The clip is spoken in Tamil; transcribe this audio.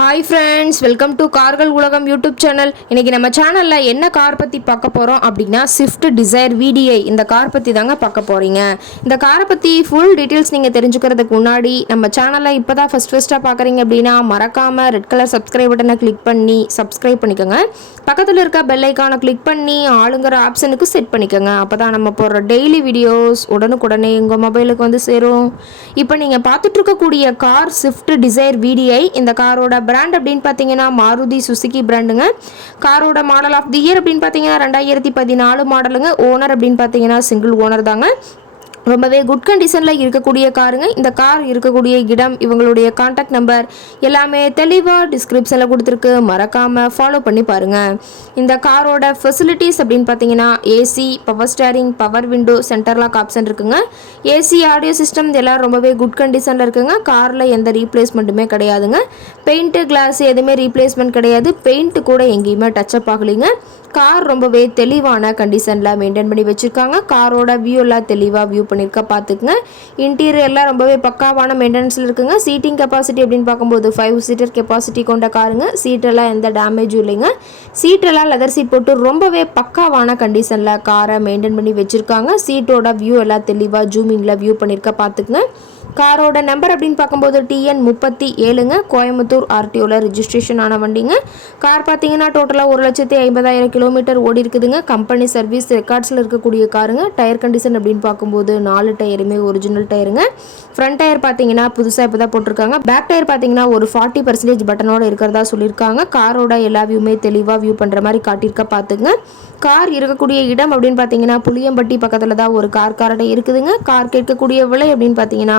ஹாய் ஃப்ரெண்ட்ஸ் வெல்கம் டு கார்கள் உலகம் யூடியூப் சேனல் இன்றைக்கி நம்ம சேனலில் என்ன கார் பற்றி பார்க்க போகிறோம் அப்படின்னா ஸ்விஃப்ட் டிசைர் விடிஐ இந்த கார் பற்றி தாங்க பார்க்க போகிறீங்க இந்த காரை பற்றி ஃபுல் டீட்டெயில்ஸ் நீங்கள் தெரிஞ்சுக்கிறதுக்கு முன்னாடி நம்ம சேனலை இப்போ தான் ஃபஸ்ட் ஃபஸ்ட்டாக பார்க்குறீங்க அப்படின்னா மறக்காமல் ரெட் கலர் சப்ஸ்கிரைப் பட்டனை கிளிக் பண்ணி சப்ஸ்கிரைப் பண்ணிக்கோங்க. பக்கத்தில் இருக்க பெல் ஐக்கானை கிளிக் பண்ணி ஆளுங்கிற ஆப்ஷனுக்கு செட் பண்ணிக்கோங்க. அப்போ தான் நம்ம போடுற டெய்லி வீடியோஸ் உடனுக்குடனே உங்கள் மொபைலுக்கு வந்து சேரும். இப்போ நீங்கள் பார்த்துட்ருக்கக்கூடிய கார் ஸ்விஃப்ட் டிசைர் விடிஐ இந்த காரோட பிராண்ட் அப்படின்னு பார்த்தீங்கன்னா மாருதி சுசுகி பிராண்டுங்க காரோட மாடல் ஆஃப் தி இயர் அப்படின்னு பார்த்தீங்கன்னா ரெண்டாயிரத்தி பதினாலு மாடலுங்க ஓனர் அப்படின்னு பார்த்தீங்கன்னா சிங்கிள் ஓனர் தாங்க. ரொம்பவே குட் கண்டிஷனில் இருக்கக்கூடிய காருங்க. இந்த கார் இருக்கக்கூடிய இடம் இவங்களுடைய காண்டாக்ட் நம்பர் எல்லாமே தெளிவாக டிஸ்கிரிப்ஷனில் கொடுத்துருக்கு. மறக்காமல் ஃபாலோ பண்ணி பாருங்கள் இந்த காரோட ஃபெசிலிட்டிஸ் அப்படின்னு பார்த்தீங்கன்னா AC power steering power window centre lock option இருக்குங்க. ஏசி ஆடியோ சிஸ்டம் இதெல்லாம் ரொம்பவே குட் கண்டிஷனில் இருக்குங்க. காரில் எந்த ரீப்ளேஸ்மெண்ட்டுமே கிடையாதுங்க. பெயிண்ட்டு கிளாஸ் எதுவுமே ரீப்ளேஸ்மெண்ட் கிடையாது. பெயிண்ட் கூட எங்கேயுமே டச்சப் ஆகலைங்க. கார் ரொம்பவே தெளிவான கண்டிஷனில் மெயின்டைன் பண்ணி வச்சுருக்காங்க. காரோட வியூ எல்லாம் தெளிவாக வியூ பண்ணியிருக்க பார்த்துக்குங்க. இன்டீரியர்லாம் ரொம்பவே பக்காவான மெயின்டெனன்ஸில் இருக்குங்க. சீட்டிங் கெப்பாசிட்டி அப்படின்னு பார்க்கும்போது ஃபைவ் சீட்டர் கெப்பாசிட்டி கொண்ட காருங்க. சீட்டெல்லாம் எந்த டேமேஜும் இல்லைங்க. சீட்டெல்லாம் லெதர் சீட் போட்டு ரொம்பவே பக்காவான கண்டிஷனில் காரை மெயின்டைன் பண்ணி வச்சுருக்காங்க. சீட்டோட வியூ எல்லாம் தெளிவாக ஜூமிங்கில் வியூ பண்ணியிருக்க பார்த்துக்குங்க. காரோட நம்பர் அப்படின்னு பார்க்கும்போது டிஎன் முப்பத்தி ஏழுங்க. கோயம்புத்தூர் ஆர்டிஓவில் ரிஜிஸ்ட்ரேஷன் ஆன வண்டிங்க. கார் பார்த்தீங்கன்னா டோட்டலாக ஒரு லட்சத்தி ஐம்பதாயிரம் கிலோமீட்டர் ஓடி இருக்குதுங்க. கம்பெனி சர்வீஸ் ரெக்கார்ட்ஸில் இருக்கக்கூடிய காருங்க. டயர் கண்டிஷன் அப்படின்னு பார்க்கும்போது நாலு டயருமே ஒரிஜினல் டயருங்க. ஃப்ரண்ட் டயர் பார்த்தீங்கன்னா புதுசாக இப்போ தான் போட்டிருக்காங்க. பேக் டயர் பார்த்தீங்கன்னா ஒரு ஃபார்ட்டி பர்சன்டேஜ் பட்டனோட இருக்கிறதா சொல்லியிருக்காங்க. காரோட எல்லா வியூமே தெளிவாக வியூ பண்ணுற மாதிரி காட்டியிருக்க பார்த்துங்க கார் இருக்கக்கூடிய இடம் அப்படின்னு பார்த்தீங்கன்னா புளியம்பட்டி பக்கத்தில் தான் ஒரு கார் காரடை இருக்குதுங்க. கார் கேட்கக்கூடிய விலை அப்படின்னு பார்த்தீங்கன்னா